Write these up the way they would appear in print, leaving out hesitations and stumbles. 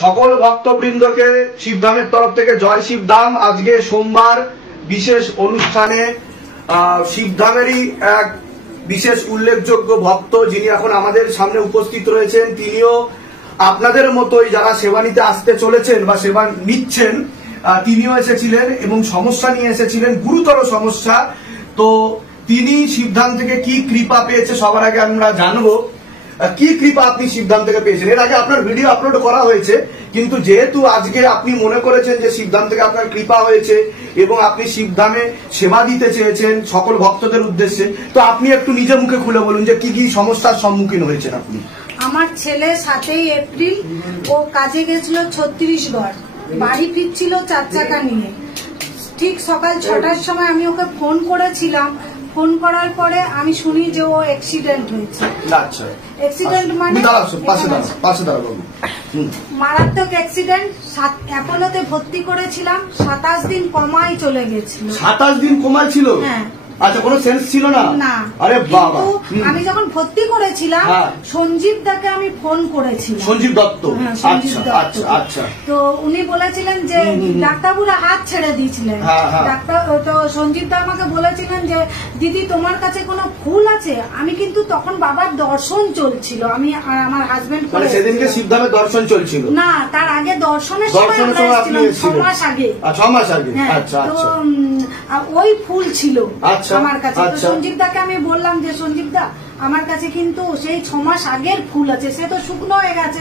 সকল ভক্তবৃন্দকে শিবধামের তরফ থেকে জয় শিবধাম। আজকে সোমবার বিশেষ অনুষ্ঠানে শিবধামেরই এক বিশেষ উল্লেখযোগ্য ভক্ত যিনি এখন আমাদের সামনে উপস্থিত রয়েছেন, তিনিও আপনাদের মতোই যারা সেবা নিতে আসতে চলেছেন বা সেবা নিচ্ছেন, তিনিও এসেছিলেন এবং সমস্যা নিয়ে এসেছিলেন, গুরুতর সমস্যা। তো তিনি শিবধাম থেকে কি কৃপা পেয়েছে সবার আগে আমরা জানবো। কি কৃপা আপনি শিবধাম থেকে পেয়েছেন? এর আগে আপনার ভিডিও আপলোড করা হয়েছে, কিন্তু যেহেতু আজকে আপনি মনে করেছেন যে শিবধাম থেকে আপনার কৃপা হয়েছে এবং আপনি শিবধামে সেবা দিতে চেয়েছেন সকল ভক্তদের উদ্দেশ্যে, তো আপনি একটু নিজে মুখে খুলে বলুন যে কি কি সমস্যার সম্মুখীন হয়েছেন আপনি। আমার ছেলে 7ই এপ্রিল ও কাজে গেছিল ছত্তিশগড়, বাড়ি ফিরছিল 4 চাকা নিয়ে। ঠিক সকাল 6টার সময় আমি ওকে ফোন করেছিলাম। ফোন করার পরে আমি শুনি যে ও অ্যাক্সিডেন্ট হয়েছে। আচ্ছা, অ্যাক্সিডেন্ট মানে মারাত্মক অ্যাক্সিডেন্ট। অ্যাপোলোতে ভর্তি করেছিলাম, 27 দিন কমায় চলে গেছিল। 27 দিন কমায় ছিল? হ্যাঁ। আচ্ছা, কোনো সেন্স ছিল না? না। আরে বাবা। আমি যখন ভর্তি করেছিলাম সঞ্জীব দাকে আমি ফোন করেছিলাম। সঞ্জীব দত্ত? আচ্ছা আচ্ছা আচ্ছা। তো উনি বলেছিলেন যে ডাক্তারবাবুরা হাত ছেড়ে দিয়েছিলেন। ডাক্তার তো সঞ্জীব দা আমাকে বলেছিলেন যে দিদি তোমার কাছে কোনো ফুল আছে? আমি কিন্তু তখন বাবার দর্শন চলছিল, আমি আর আমার হাজবেন্ড করে। সেদিনকে শিবধামে দর্শন চলছিল? না, তার আগে দর্শনের সময় আমরা এসেছিলাম 6 মাস আগে। 6 মাস আগে? আচ্ছা আচ্ছা। ওই ফুল ছিল আমার কাছে। তো সঞ্জীব দাকে আমি বললাম যে সঞ্জীব দা আমার কাছে কিন্তু সেই 6 মাস আগের ফুল আছে, সে তো শুকনো হয়ে গেছে।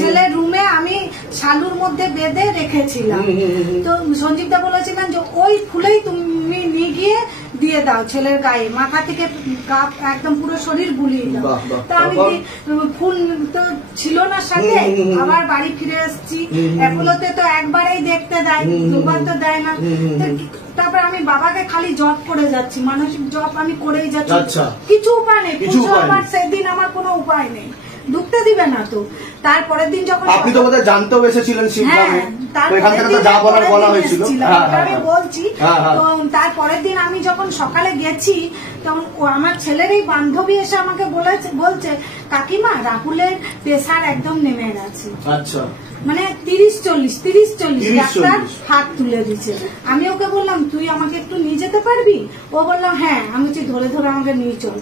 ছেলের রুমে আমি শালুর মধ্যে বেঁধে রেখেছিলাম। তো সঞ্জীব দা বলেছিলেন যে ওই ফুলেই তুমি নিয়ে গিয়ে দিয়ে দাও ছেলের গায়ে, মাথা থেকে একদম পুরো শরীর বুলিয়ে দাও। তো আমি ফুল তো ছিল না সাথে, আবার বাড়ি ফিরে এসেছি। অ্যাপোলোতে তো একবারেই দেখতে দেয়, দুবার তো দেয় না। তারপর আমি বাবাকে খালি জব করে যাচ্ছি, মানসিক জব আমি করেই যাচ্ছি। কিছু উপায় নেই, আমার সেদিন আমার কোনো উপায় নেই, ঢুকতে দিবে না। তো তারপরের দিন যখন আপনি তো বোধহয় জানতেও এসেছিলেন শিবধামে, আমি বলছি। তো তারপরের দিন আমি যখন সকালে গেছি তখন আমার ছেলের এই বান্ধবী এসে আমাকে বলছে কাকিমা রাহুলের প্রেসার একদম নেমে গেছে। আচ্ছা, মানে 30-40 ডাক্তার হাত তুলে দিচ্ছে। আমি ওকে বললাম তুই আমাকে একটু নিয়ে যেতে পারবি? ও বললাম হ্যাঁ। আমি বলছি ধরে ধরে আমাকে নিয়ে চল।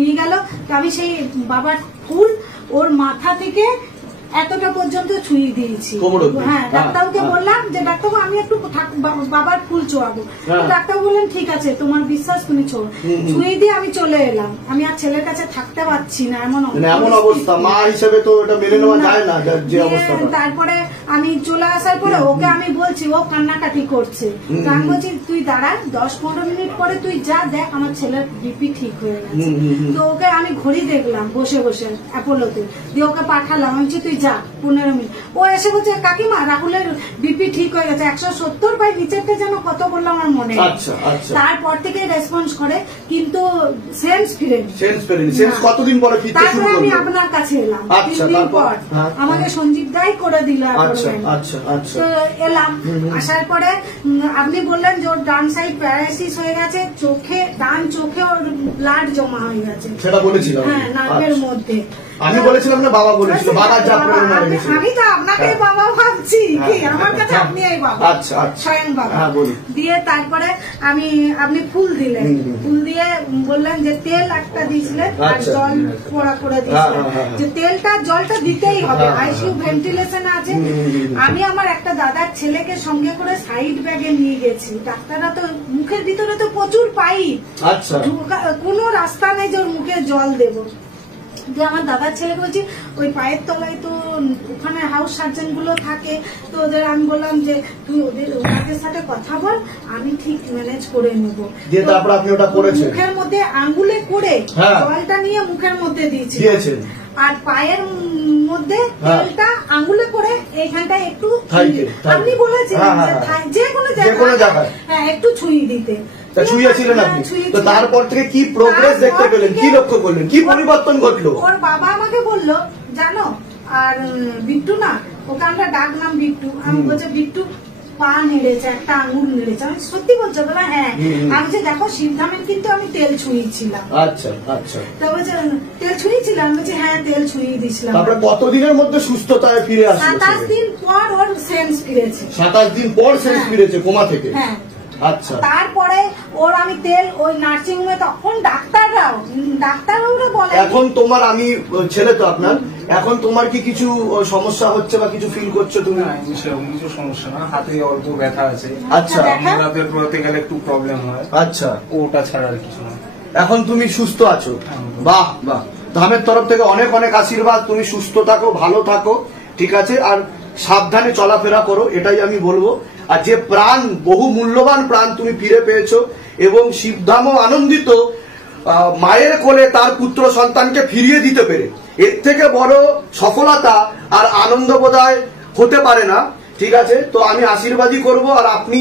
নিয়ে গেল। আমি সেই বাবার ফুল ওর মাথা থেকে এতটা পর্যন্ত ছুঁয়ে দিয়েছি। হ্যাঁ, ডাক্তারকে বললাম যে ডাক্তারবাবু আমি একটু বাবার ফুল ছোঁয়াবো। ডাক্তারবাবু বললেন ঠিক আছে, তোমার বিশ্বাস তুমি ছোঁয়। ছুঁয়ে দিয়ে আমি চলে এলাম। আমি আর ছেলের কাছে থাকতে পারছি না, এমন অবস্থা। মা হিসেবে তো এটা মেনে নেওয়া যায় না যে অবস্থা। তারপরে আমি চলে আসার পরে ওকে আমি বলছি, ও কান্নাকাটি করছে। আমি বলছি তুই দাঁড়া, 10-15 মিনিট পরে তুই যা দেখ আমার ছেলের বিপি ঠিক হয়ে গেছে। তো ওকে আমি ঘড়ি দেখলাম বসে বসে অ্যাপোলোতে, দিয়ে ওকে পাঠালাম। আমি তুই যা 15 মিনিট। ও এসে বলছে কাকিমা রাহুলের বিপি ঠিক হয়ে গেছে 170 বাই নিচেরটা যেন কত বললো আমার মনে। তারপর থেকে রেসপন্স করে, কিন্তু সেন্স ফিরেনি। কতদিন পরে? তারপরে আমি আপনার কাছে এলাম 3 দিন পর, আমাকে সঞ্জীব দাই করে দিল। এলাম, আসার পরে আপনি বললেন যে ওর ডান সাইড প্যারালাইসিস হয়ে গেছে, ডান চোখে ওর ব্লাড জমা হয়ে গেছে। সেটা বলেছিলাম? হ্যাঁ, নার্ভের মধ্যে। আমি বলেছিলাম না বাবা বলেছিল? বাবা যা আমি তো আপনাকে বাবা ভাবছি, কি আমার কাছে আপনি এই বাবা। আচ্ছা আচ্ছা, স্বয়ং বাবা। দিয়ে তারপরে আপনি ফুল দিলেন, ফুল দিয়ে বললেন যে তেল একটা দিয়েছিলেন আর জল পোড়া করে দিয়েছিলেন, যে তেলটা জলটা দিতেই হবে। আইসিইউ ভেন্টিলেশন আছে। আমি আমার একটা দাদার ছেলেকে সঙ্গে করে সাইড ব্যাগে নিয়ে গেছি। ডাক্তাররা তো মুখের ভিতরে তো প্রচুর পাইপ, কোনো রাস্তা নেই যে ওর মুখে জল দেবো। যে আমার দাদার ছেলে বলছি ওই পায়ের তলায় তো ওখানে হাউস সার্জন গুলো থাকে, তো ওদের আমি বললাম যে তুই ওদের সাথে কথা বল, আমি ঠিক ম্যানেজ করে নেবো। মুখের মধ্যে আঙ্গুলে করে জলটা নিয়ে মুখের মধ্যে দিয়েছি, আর পায়ের মধ্যে তেলটা আঙ্গুলে করে এইখানটায় একটু আপনি বলেছিলেন যে কোনো জায়গায় হ্যাঁ একটু ছুঁয়ে দিতে। ছুঁয়েছিলেন আপনি? তো তারপর থেকে কি প্রোগ্রেস দেখতে পেলেন, কি লক্ষ্য করলেন, কি পরিবর্তন ঘটলো? ওর বাবা আমাকে বললো জানো, আর বিট্টু না, ওকে আমরা ডাকলাম বিট্টু। আমি বলছে বিট্টু পা নেড়েছে, একটা আঙুল নেড়েছে। আমি সত্যি বলছো? বলে হ্যাঁ। আমি যে দেখো শিবধামের কিন্তু আমি তেল ছুঁয়েছিলাম। আচ্ছা আচ্ছা। তো বলছে তেল ছুঁয়েছিলাম? বলছি হ্যাঁ তেল ছুঁয়ে দিয়েছিলাম। তারপরে কতদিনের মধ্যে সুস্থতায় ফিরে আসলো? 27 দিন পর ওর সেন্স ফিরেছে। 27 দিন পর সেন্স ফিরেছে কোমা থেকে? হ্যাঁ। আচ্ছা। তারপরে ওর আমি তেল ওই নার্সিং হোমে, তখন ডাক্তাররাও বলে। এখন তোমার, আমি ছেলে তো আপনার, এখন তোমার কি কিছু সমস্যা হচ্ছে বা কিছু ফিল করছো তুমি? সেরকম কিছু সমস্যা না, হাতে অল্প ব্যথা আছে। আচ্ছা। রাতের পড়তে গেলে একটু প্রবলেম হয়। আচ্ছা। ওটা ছাড়া আর কিছু না। এখন তুমি সুস্থ আছো? বাহ বাহ, ধামের তরফ থেকে অনেক অনেক আশীর্বাদ। তুমি সুস্থ থাকো, ভালো থাকো, ঠিক আছে? আর সাবধানে চলাফেরা করো, এটাই আমি বলবো। আর যে প্রাণ, বহু মূল্যবান প্রাণ তুমি ফিরে পেয়েছো, এবং শিবধামও আনন্দিত মায়ের কোলে তার পুত্র সন্তানকে ফিরিয়ে দিতে পেরে। এর থেকে বড় সফলতা আর আনন্দ বোধহয় হতে পারে না, ঠিক আছে? তো আমি আশীর্বাদই করব। আর আপনি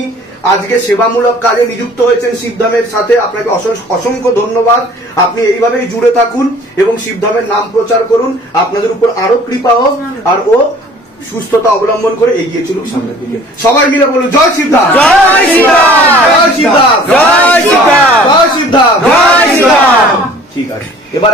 আজকে সেবামূলক কাজে নিযুক্ত হয়েছেন শিবধামের সাথে, আপনাকে অসংখ্য ধন্যবাদ। আপনি এইভাবেই জুড়ে থাকুন এবং শিবধামের নাম প্রচার করুন। আপনাদের উপর আরো কৃপা হোক, আর ও সুস্থতা অবলম্বন করে এগিয়ে চলুক সামনের দিকে। সবাই মিলে বলুন জয় শিবধাম, জয় শিবধাম, জয় শিবধাম, জয় শিবধাম, জয় শিবধাম, জয় শিবধাম। ঠিক আছে, এবার